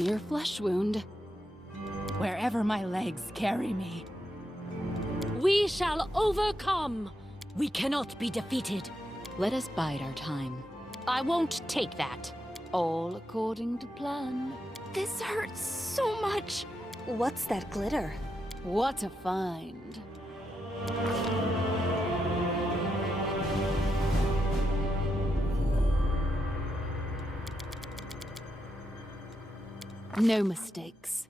mere flesh wound. Wherever my legs carry me. We shall overcome! We cannot be defeated. Let us bide our time. I won't take that. All according to plan. This hurts so much. What's that glitter? What a find. No mistakes.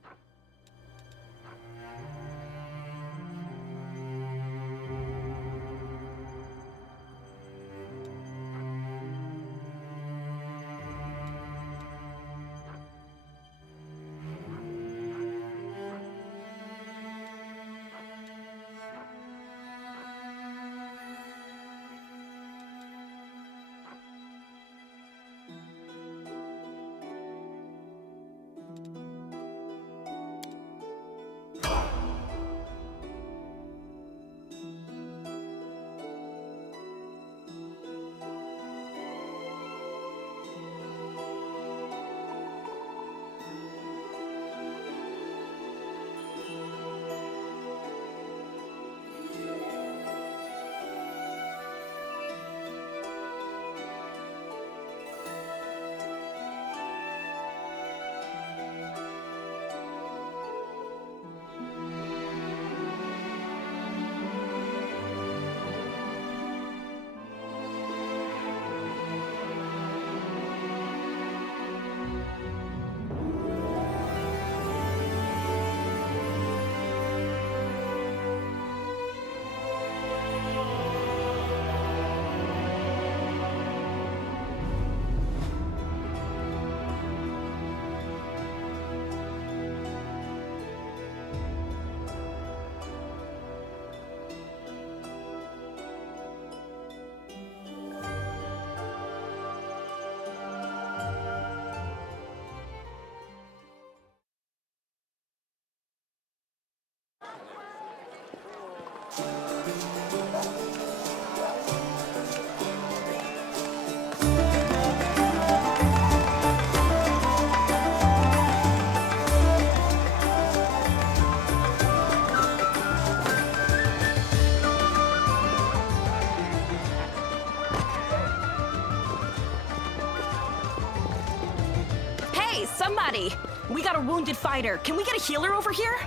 Somebody! We got a wounded fighter. Can we get a healer over here?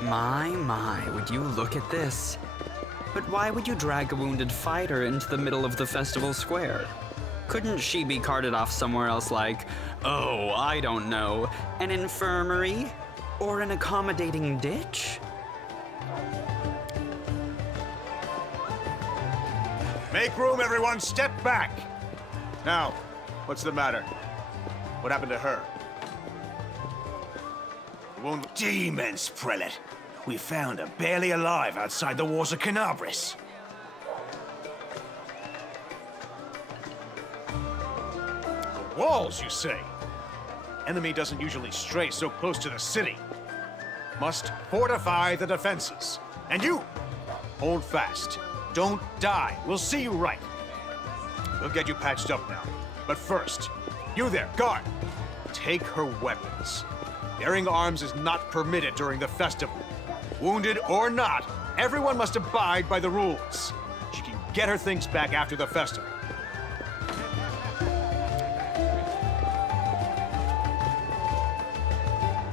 My, would you look at this? But why would you drag a wounded fighter into the middle of the festival square? Couldn't she be carted off somewhere else like, oh, I don't know, an infirmary? Or an accommodating ditch? Make room, everyone! Step back! Now, what's the matter? What happened to her? Wound demons, prelate. We found her barely alive outside the walls of Canabris. The walls, you say? Enemy doesn't usually stray so close to the city. Must fortify the defenses. And you, hold fast. Don't die. We'll see you right. We'll get you patched up now. But first, you there, guard. Take her weapons. Bearing arms is not permitted during the festival. Wounded or not, everyone must abide by the rules. She can get her things back after the festival.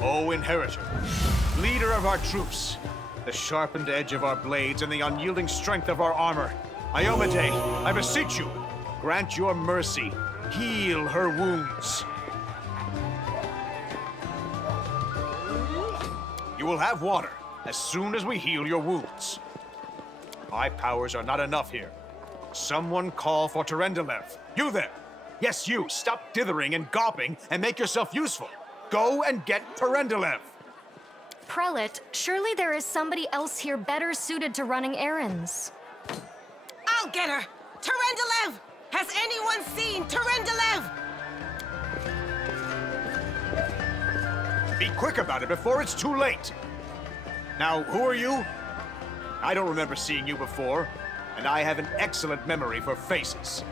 O Inheritor, leader of our troops, the sharpened edge of our blades and the unyielding strength of our armor, Iomade, I beseech you, grant your mercy, heal her wounds. You will have water as soon as we heal your wounds. My powers are not enough here. Someone call for Terendelev. You there! Yes, you! Stop dithering and gawping and make yourself useful. Go and get Terendelev! Prelate, surely there is somebody else here better suited to running errands. I'll get her! Terendelev! Has anyone seen Terendelev? Be quick about it before it's too late. Now, who are you? I don't remember seeing you before, and I have an excellent memory for faces.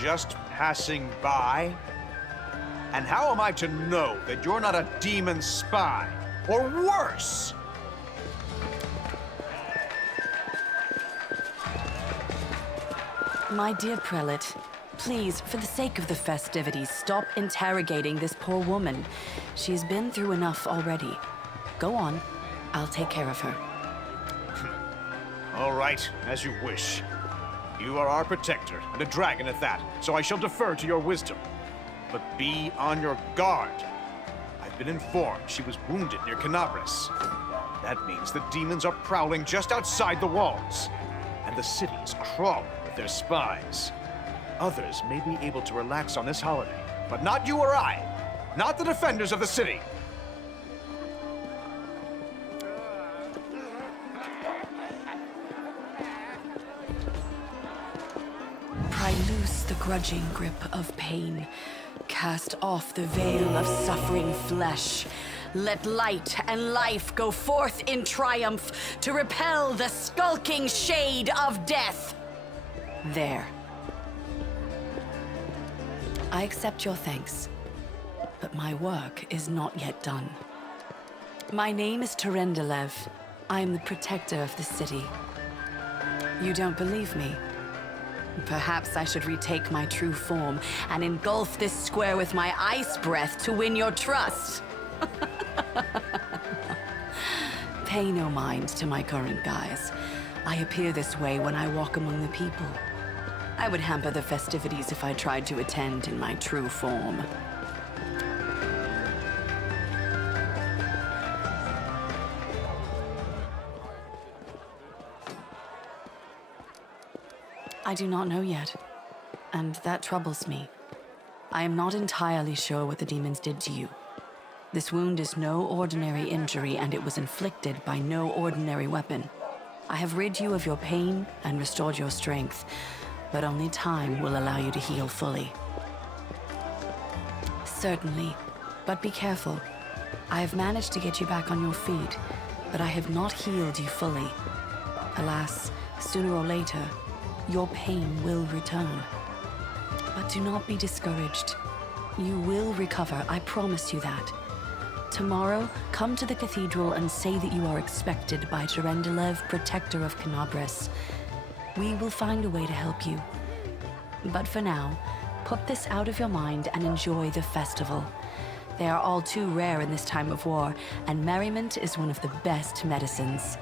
just passing by? And how am I to know that you're not a demon spy? Or worse? My dear prelate, please, for the sake of the festivities, stop interrogating this poor woman. She has been through enough already. Go on. I'll take care of her. All right, as you wish. You are our protector, and a dragon at that, so I shall defer to your wisdom. But be on your guard. I've been informed she was wounded near Canabras. That means the demons are prowling just outside the walls, and the city is crawling with their spies. Others may be able to relax on this holiday, but not you or I. Not the defenders of the city. Pry loose the grudging grip of pain. Cast off the veil of suffering flesh. Let light and life go forth in triumph to repel the skulking shade of death. There. I accept your thanks, but my work is not yet done. My name is Terendelev. I am the protector of the city. You don't believe me? Perhaps I should retake my true form and engulf this square with my ice breath to win your trust. Pay no mind to my current guise. I appear this way when I walk among the people. I would hamper the festivities if I tried to attend in my true form. I do not know yet, and that troubles me. I am not entirely sure what the demons did to you. This wound is no ordinary injury, and it was inflicted by no ordinary weapon. I have rid you of your pain and restored your strength, but only time will allow you to heal fully. Certainly, but be careful. I have managed to get you back on your feet, but I have not healed you fully. Alas, sooner or later, your pain will return. But do not be discouraged. You will recover, I promise you that. Tomorrow, come to the cathedral and say that you are expected by Terendelev, protector of Canabras. We will find a way to help you. But for now, put this out of your mind and enjoy the festival. They are all too rare in this time of war, and merriment is one of the best medicines.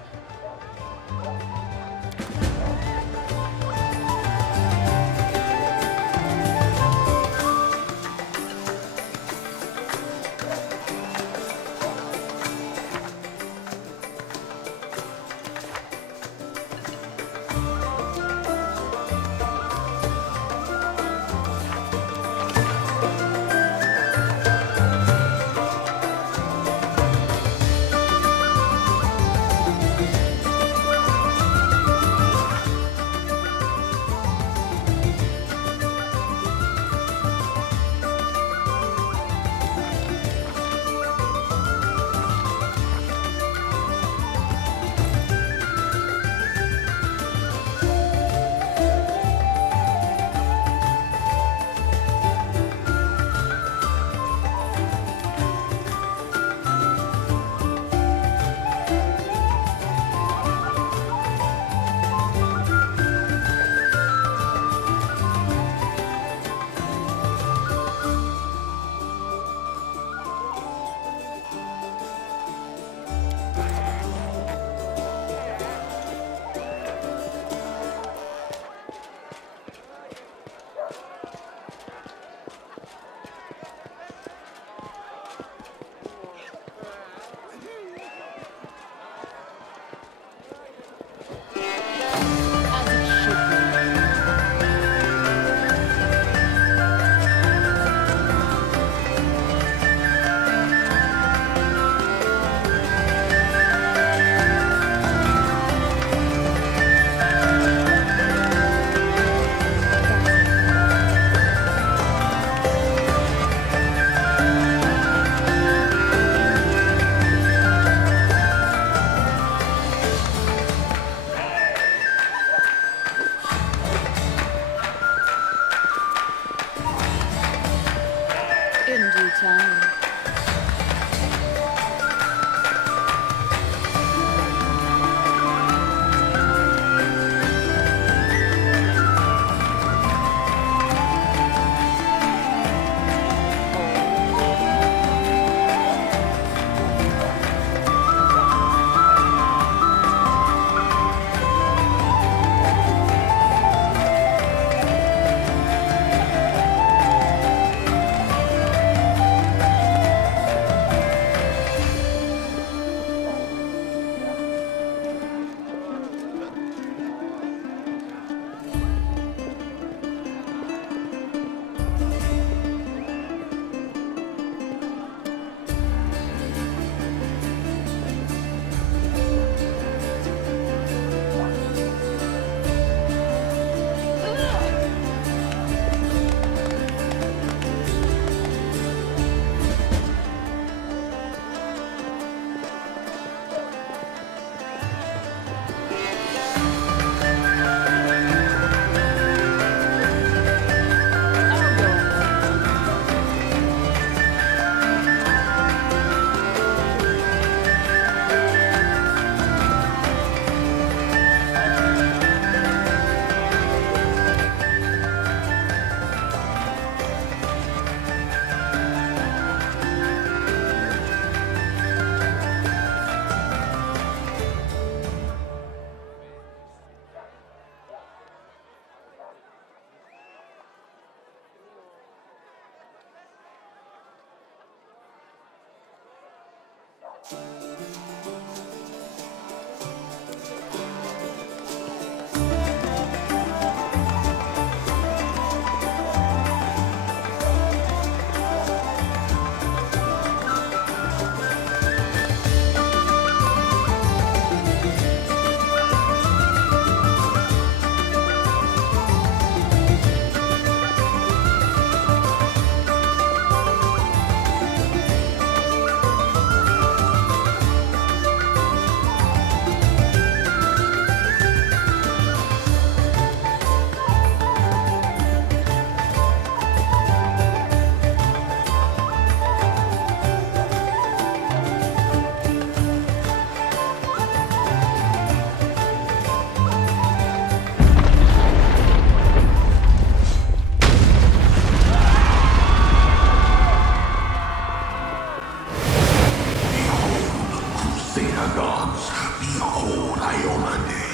gods, behold Iomade,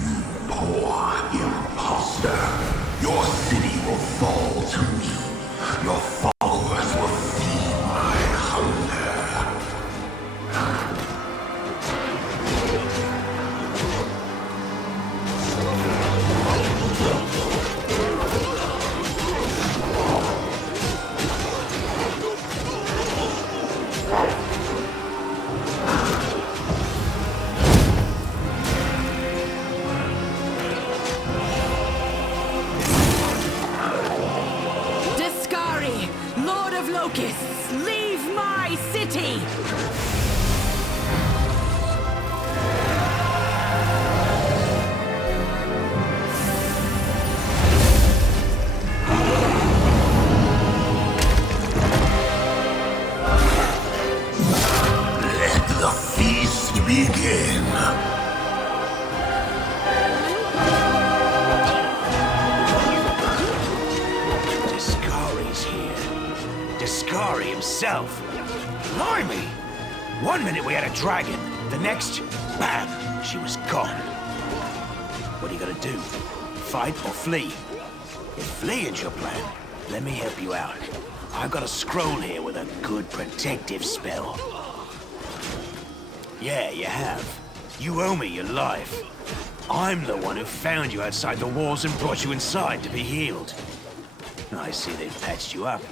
you poor imposter. Your city will fall to me. Your followers will feed my hunger. Discari, Lord of Locusts, leave my city! Let the feast begin. Discari's here. Discari himself. Blimey! One minute we had a dragon, the next, bam, she was gone. What are you gonna do? Fight or flee? If fleeing's your plan, let me help you out. I've got a scroll here with a good protective spell. Yeah, you have. You owe me your life. I'm the one who found you outside the walls and brought you inside to be healed. I see they've patched you up.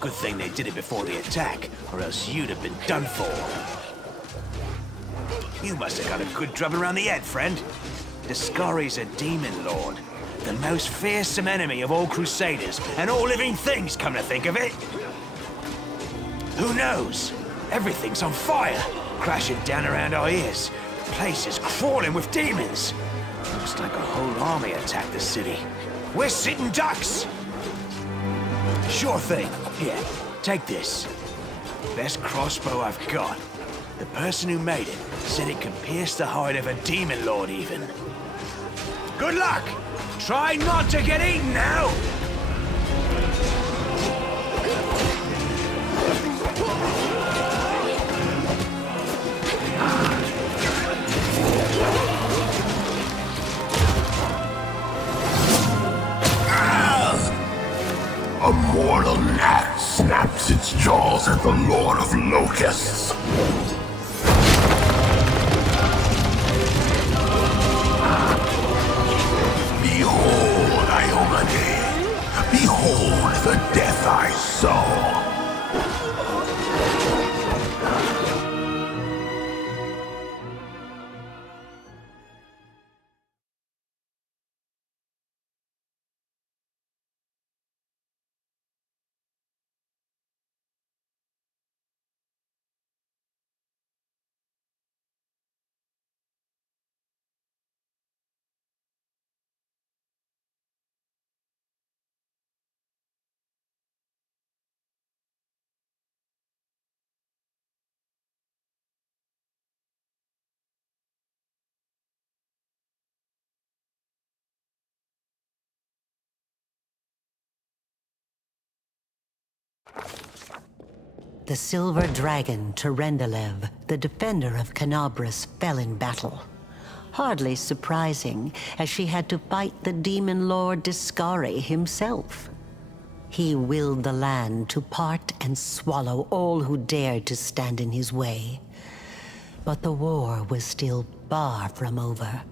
Good thing they did it before the attack, or else you'd have been done for. You must have got a good drub around the head, friend. Discari's a demon lord. The most fearsome enemy of all crusaders, and all living things, come to think of it. Who knows? Everything's on fire, crashing down around our ears. The place is crawling with demons. Looks like a whole army attacked the city. We're sitting ducks! Sure thing. Here, take this. Best crossbow I've got. The person who made it said it could pierce the hide of a demon lord even. Good luck! Try not to get eaten now! A mortal gnat snaps its jaws at the Lord of Locusts. Behold, Iomade. Behold the death I saw. The silver dragon, Terendelev, the defender of Canabras, fell in battle. Hardly surprising, as she had to fight the demon lord Discari himself. He willed the land to part and swallow all who dared to stand in his way. But the war was still far from over.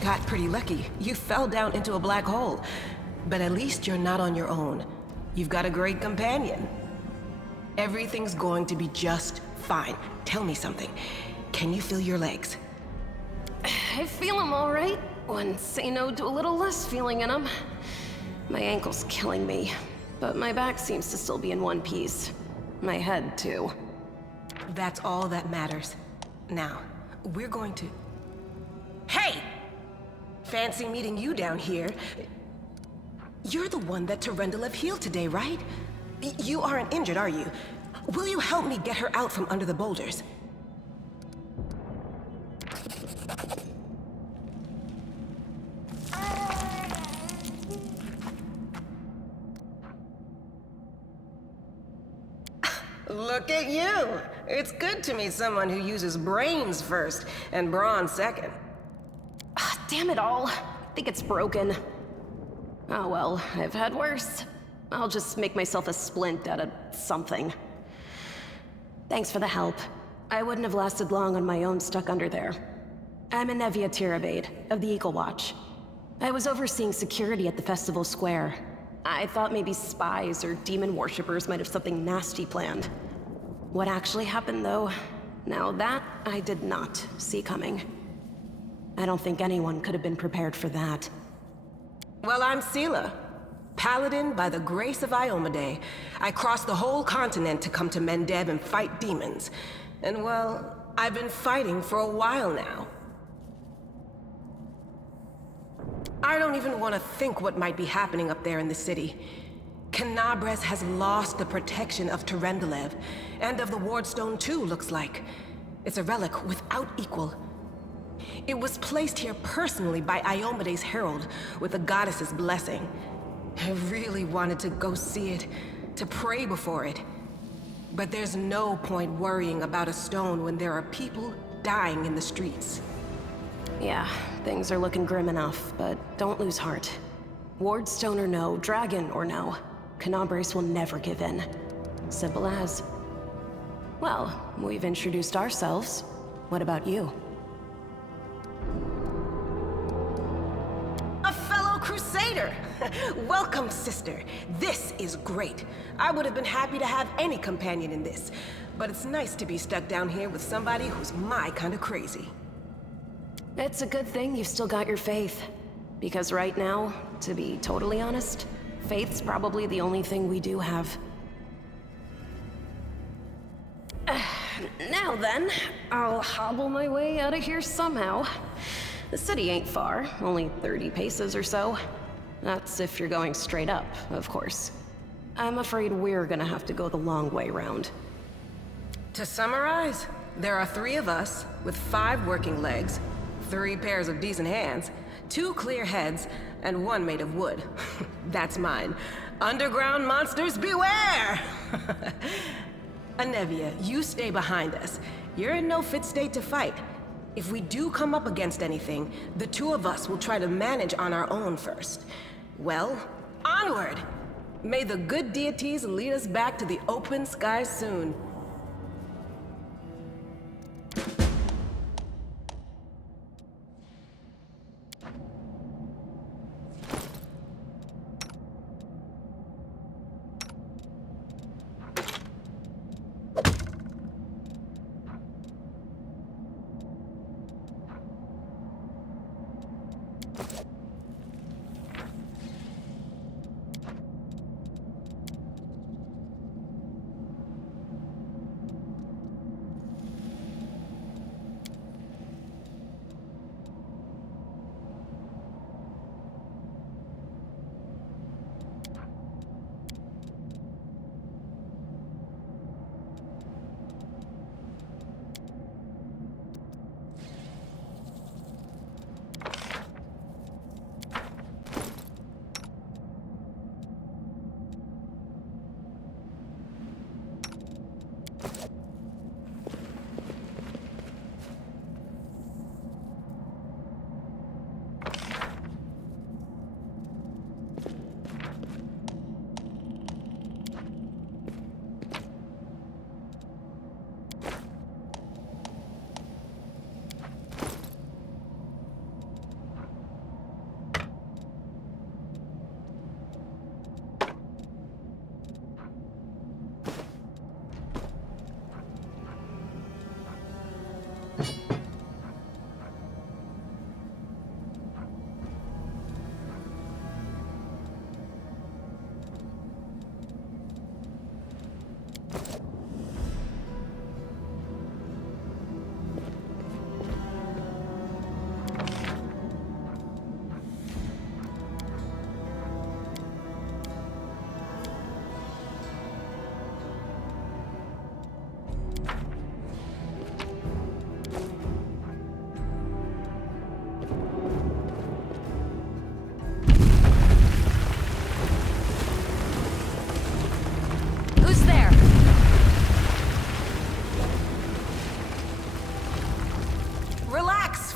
Got pretty lucky. You fell down into a black hole. But at least you're not on your own. You've got a great companion. Everything's going to be just fine. Tell me something. Can you feel your legs? I feel them all right. Wouldn't say no to a little less feeling in them. My ankle's killing me, but my back seems to still be in one piece. My head, too. That's all that matters. Now, we're going to... Hey! Fancy meeting you down here. You're the one that Terendelev healed today, right? You aren't injured, are you? Will you help me get her out from under the boulders? Look at you! It's good to meet someone who uses brains first and brawn second. Damn it all. I think it's broken. Oh well, I've had worse. I'll just make myself a splint out of something. Thanks for the help. I wouldn't have lasted long on my own stuck under there. I'm Anevia Tirabade, of the Eagle Watch. I was overseeing security at the festival square. I thought maybe spies or demon worshippers might have something nasty planned. What actually happened, though, now that I did not see coming. I don't think anyone could have been prepared for that. Well, I'm Sela, paladin by the grace of Iomade. I crossed the whole continent to come to Mendeb and fight demons. And well, I've been fighting for a while now. I don't even want to think what might be happening up there in the city. Canabres has lost the protection of Terendelev, and of the Wardstone too, looks like. It's a relic without equal. It was placed here personally by Iomede's herald, with the goddess's blessing. I really wanted to go see it, to pray before it. But there's no point worrying about a stone when there are people dying in the streets. Yeah, things are looking grim enough, but don't lose heart. Wardstone or no, dragon or no, Canabres will never give in. Simple as. Well, we've introduced ourselves. What about you? A fellow crusader! Welcome, sister. This is great. I would have been happy to have any companion in this, but it's nice to be stuck down here with somebody who's my kind of crazy. It's a good thing you've still got your faith. Because right now, to be totally honest, faith's probably the only thing we do have. Now then, I'll hobble my way out of here somehow. The city ain't far, only 30 paces or so. That's if you're going straight up, of course. I'm afraid we're gonna have to go the long way round. To summarize, there are 3 of us, with 5 working legs, 3 pairs of decent hands, 2 clear heads, and 1 made of wood. That's mine. Underground monsters beware! Anevia, you stay behind us. You're in no fit state to fight. If we do come up against anything, the 2 of us will try to manage on our own first. Well, onward! May the good deities lead us back to the open sky soon.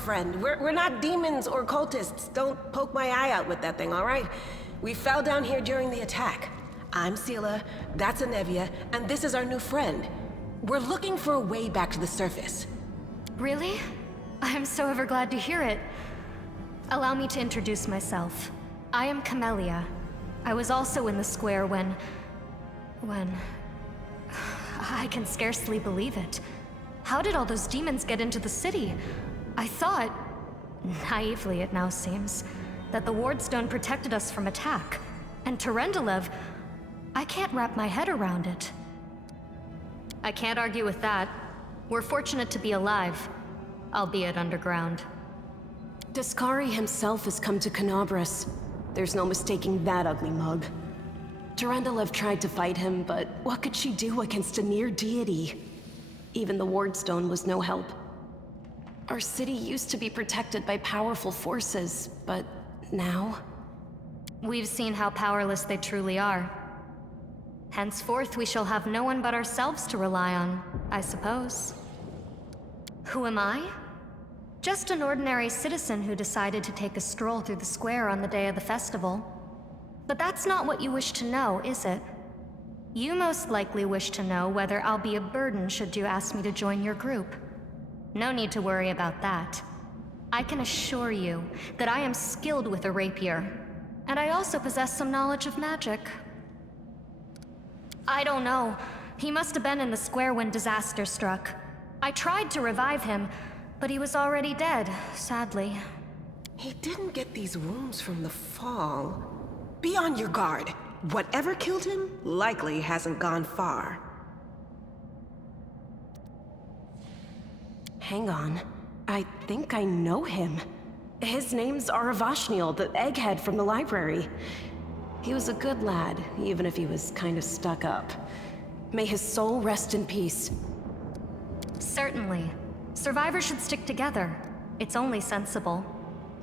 Friend. We're not demons or cultists. Don't poke my eye out with that thing, all right? We fell down here during the attack. I'm Sela, that's Anevia, and this is our new friend. We're looking for a way back to the surface. Really? I'm so ever glad to hear it. Allow me to introduce myself. I am Camellia. I was also in the square when... I can scarcely believe it. How did all those demons get into the city? I thought, naively it now seems, that the Wardstone protected us from attack. And Terendelev, I can't wrap my head around it. I can't argue with that. We're fortunate to be alive, albeit underground. Discari himself has come to Canabras. There's no mistaking that ugly mug. Terendelev tried to fight him, but what could she do against a near deity? Even the Wardstone was no help. Our city used to be protected by powerful forces, but now... We've seen how powerless they truly are. Henceforth, we shall have no one but ourselves to rely on, I suppose. Who am I? Just an ordinary citizen who decided to take a stroll through the square on the day of the festival. But that's not what you wish to know, is it? You most likely wish to know whether I'll be a burden should you ask me to join your group. No need to worry about that. I can assure you that I am skilled with a rapier, and I also possess some knowledge of magic. I don't know. He must have been in the square when disaster struck. I tried to revive him, but he was already dead, sadly. He didn't get these wounds from the fall. Be on your guard. Whatever killed him likely hasn't gone far. Hang on. I think I know him. His name's Aravashniel, the egghead from the library. He was a good lad, even if he was kind of stuck up. May his soul rest in peace. Certainly. Survivors should stick together. It's only sensible.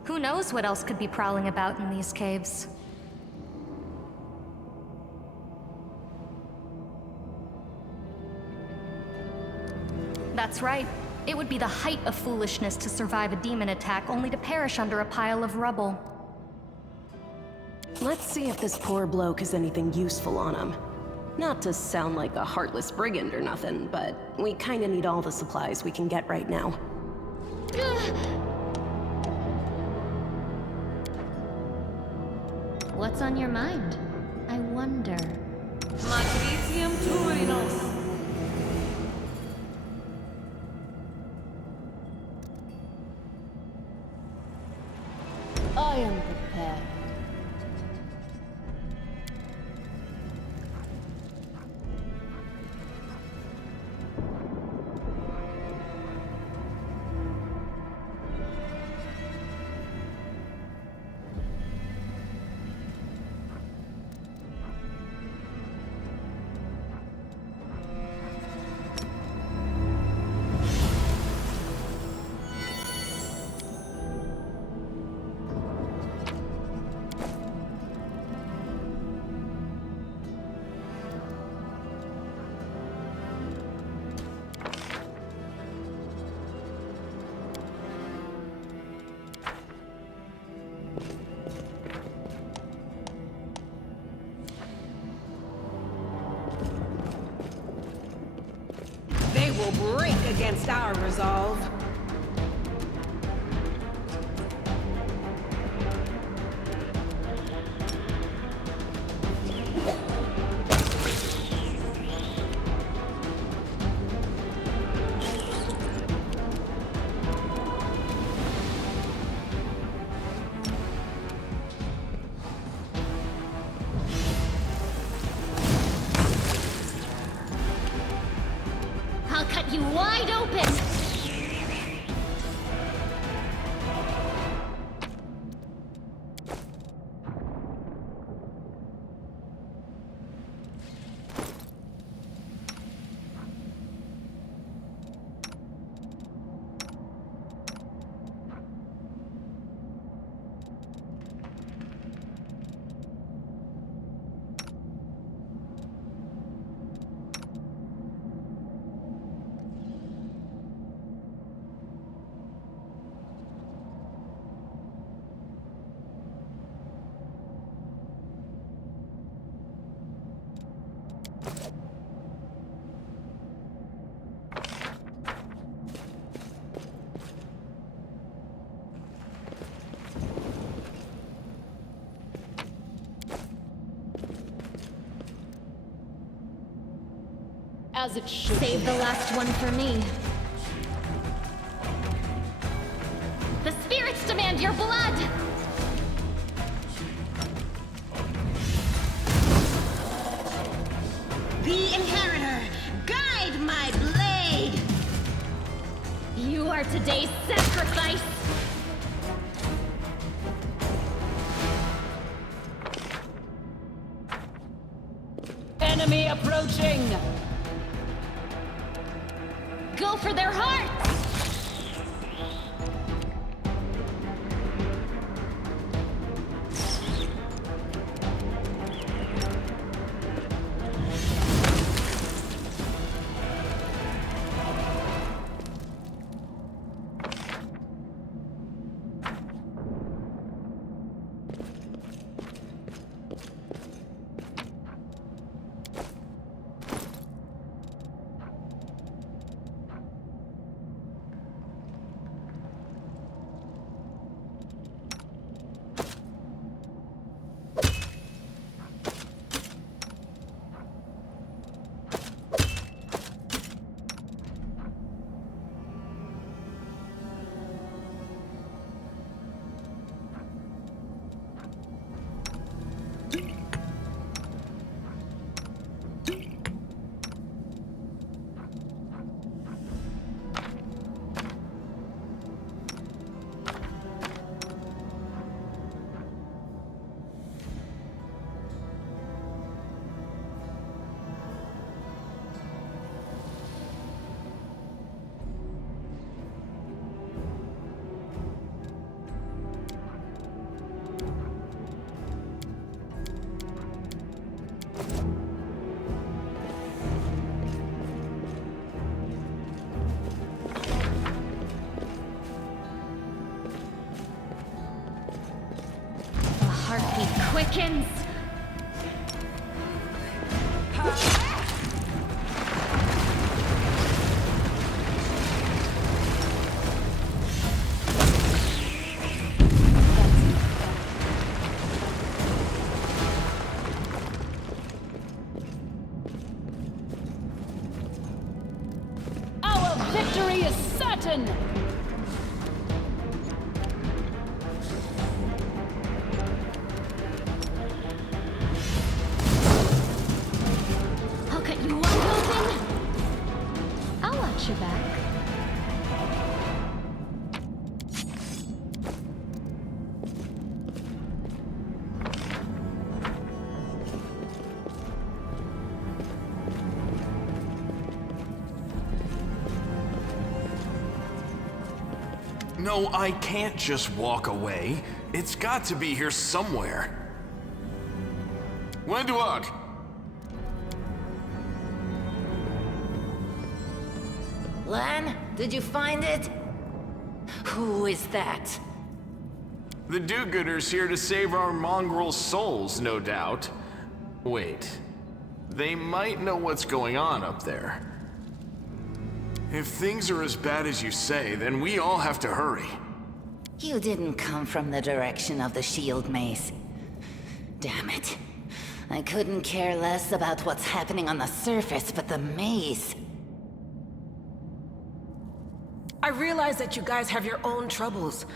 Who knows what else could be prowling about in these caves? That's right. It would be the height of foolishness to survive a demon attack only to perish under a pile of rubble. Let's see if this poor bloke has anything useful on him. Not to sound like a heartless brigand or nothing, but we kinda need all the supplies we can get right now. What's on your mind? I wonder. Matricium Turinos. I am prepared. They will break against our resolve. wide open! As it should. Save the last one for me. The spirits demand your blood! The Inheritor, guide my blade! You are today's sacrifice! Enemy approaching! Go for their hearts! Quickens! Our victory is certain! Your back. No, I can't just walk away. It's got to be here somewhere. Wenduog! Lan, did you find it? Who is that? The do-gooders here to save our mongrel souls, no doubt. Wait. They might know what's going on up there. If things are as bad as you say, then we all have to hurry. You didn't come from the direction of the shield maze. Damn it. I couldn't care less about what's happening on the surface, but the maze... I realize that you guys have your own troubles,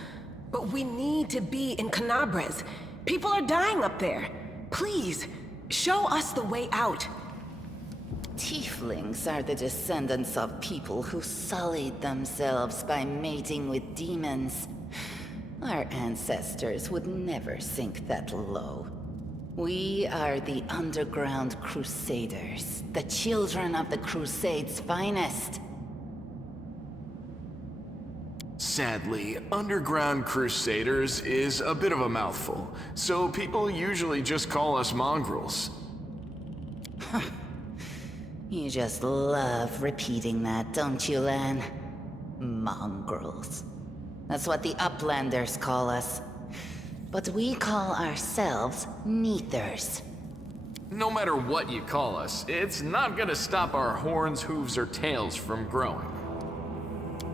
but we need to be in Canabres. People are dying up there. Please, show us the way out. Tieflings are the descendants of people who sullied themselves by mating with demons. Our ancestors would never sink that low. We are the Underground Crusaders, the children of the Crusade's finest. Sadly, Underground Crusaders is a bit of a mouthful, so people usually just call us mongrels. You just love repeating that, don't you, Lan? Mongrels. That's what the Uplanders call us. But we call ourselves Neathers. No matter what you call us, it's not gonna stop our horns, hooves, or tails from growing.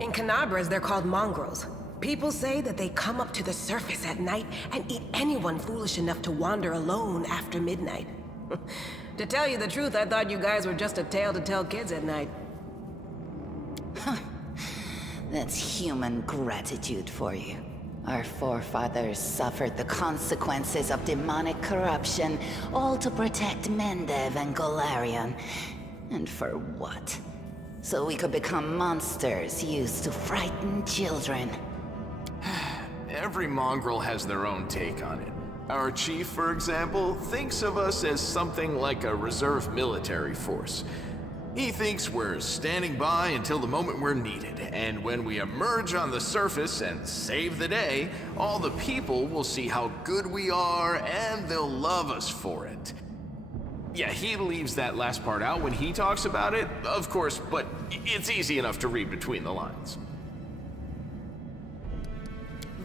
In Canabras, they're called mongrels. People say that they come up to the surface at night and eat anyone foolish enough to wander alone after midnight. To tell you the truth, I thought you guys were just a tale to tell kids at night. That's human gratitude for you. Our forefathers suffered the consequences of demonic corruption, all to protect Mendev and Golarion. And for what? So we could become monsters used to frighten children. Every mongrel has their own take on it. Our chief, for example, thinks of us as something like a reserve military force. He thinks we're standing by until the moment we're needed, and when we emerge on the surface and save the day, all the people will see how good we are, and they'll love us for it. Yeah, he leaves that last part out when he talks about it, of course, but it's easy enough to read between the lines.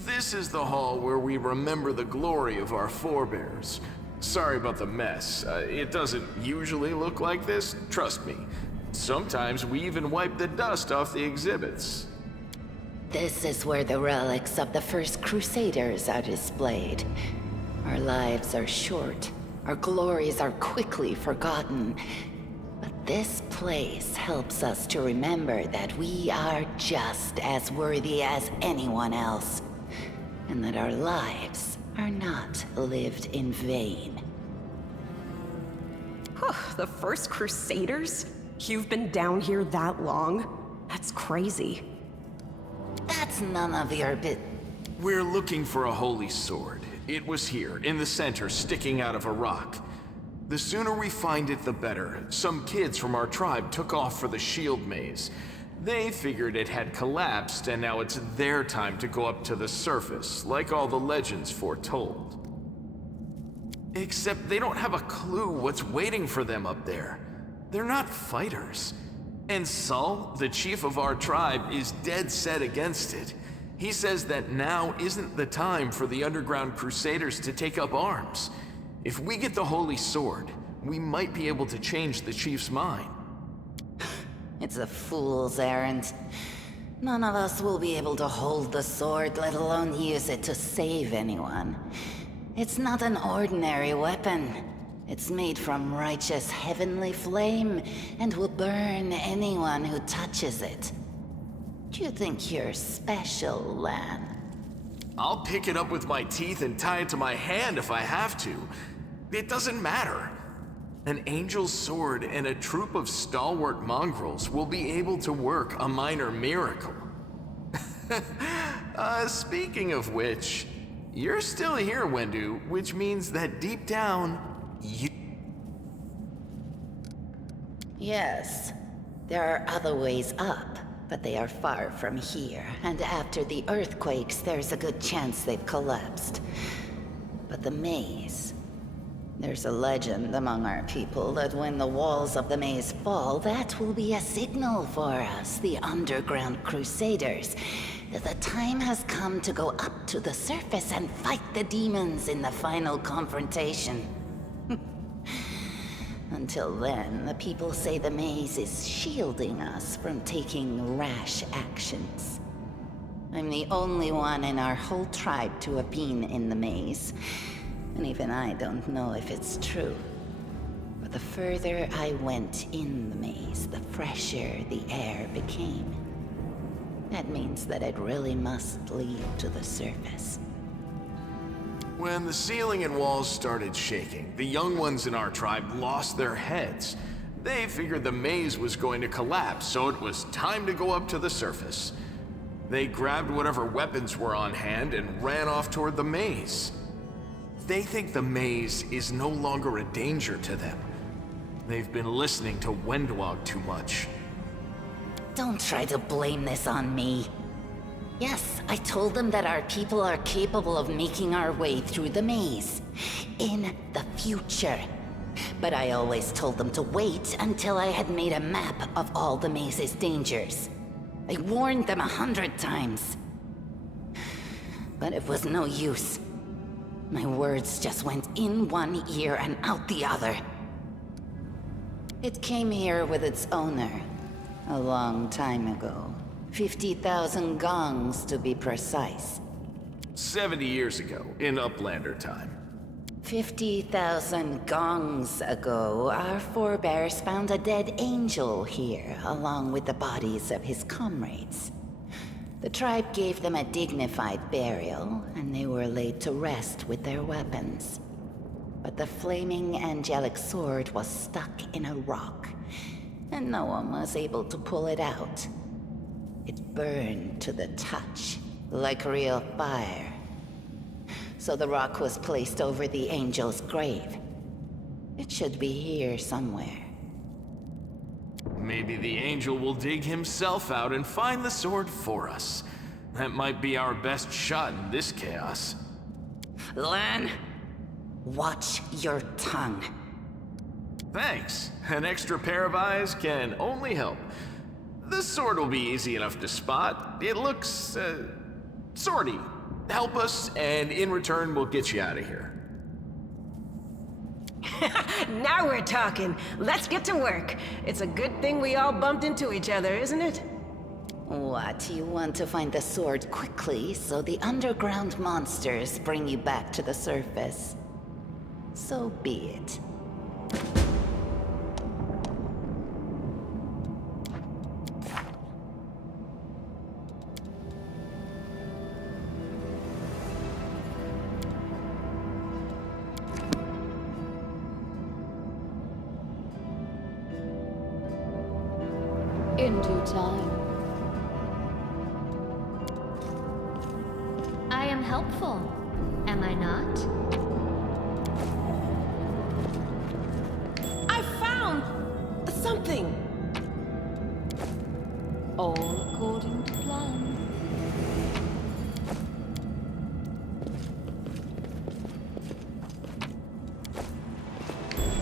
This is the hall where we remember the glory of our forebears. Sorry about the mess. It doesn't usually look like this, trust me. Sometimes we even wipe the dust off the exhibits. This is where the relics of the first Crusaders are displayed. Our lives are short. Our glories are quickly forgotten. But this place helps us to remember that we are just as worthy as anyone else. And that our lives are not lived in vain. The first Crusaders? You've been down here that long? That's crazy. That's none of your bit. We're looking for a holy sword. It was here, in the center, sticking out of a rock. The sooner we find it, the better. Some kids from our tribe took off for the shield maze. They figured it had collapsed, and now it's their time to go up to the surface, like all the legends foretold. Except they don't have a clue what's waiting for them up there. They're not fighters. And Sul, the chief of our tribe, is dead set against it. He says that now isn't the time for the Underground Crusaders to take up arms. If we get the Holy Sword, we might be able to change the chief's mind. It's a fool's errand. None of us will be able to hold the sword, let alone use it to save anyone. It's not an ordinary weapon. It's made from righteous heavenly flame, and will burn anyone who touches it. Do you think you're special, Lan? I'll pick it up with my teeth and tie it to my hand if I have to. It doesn't matter. An angel's sword and a troop of stalwart mongrels will be able to work a minor miracle. Speaking of which, you're still here, Wendu, which means that deep down, you... Yes, there are other ways up, but they are far from here, and after the earthquakes, there's a good chance they've collapsed. But the maze... There's a legend among our people that when the walls of the maze fall, that will be a signal for us, the Underground Crusaders, that the time has come to go up to the surface and fight the demons in the final confrontation. Until then, the people say the maze is shielding us from taking rash actions. I'm the only one in our whole tribe to have been in the maze. And even I don't know if it's true. But the further I went in the maze, the fresher the air became. That means that it really must lead to the surface. When the ceiling and walls started shaking, the young ones in our tribe lost their heads. They figured the maze was going to collapse, so it was time to go up to the surface. They grabbed whatever weapons were on hand and ran off toward the maze. They think the maze is no longer a danger to them. They've been listening to Wendwog too much. Don't try to blame this on me. Yes, I told them that our people are capable of making our way through the maze. In the future. But I always told them to wait until I had made a map of all the maze's dangers. I warned them 100 times. But it was no use. My words just went in one ear and out the other. It came here with its owner. A long time ago. 50,000 gongs to be precise. 70 years ago, in Uplander time. 50,000 gongs ago, our forebears found a dead angel here, along with the bodies of his comrades. The tribe gave them a dignified burial, and they were laid to rest with their weapons. But the flaming angelic sword was stuck in a rock, and no one was able to pull it out. It burned to the touch, like real fire. So the rock was placed over the angel's grave. It should be here somewhere. Maybe the angel will dig himself out and find the sword for us. That might be our best shot in this chaos. Lan, watch your tongue. Thanks. An extra pair of eyes can only help. The sword will be easy enough to spot. It looks, swordy. Help us, and in return, we'll get you out of here. Now we're talking. Let's get to work. It's a good thing we all bumped into each other, isn't it? What, you want to find the sword quickly so the underground monsters bring you back to the surface? So be it. In due time. I am helpful, am I not? I found something. All according to plan.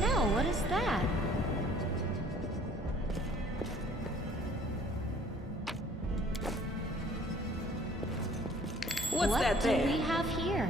No, what is that? What's that What do there? we have here?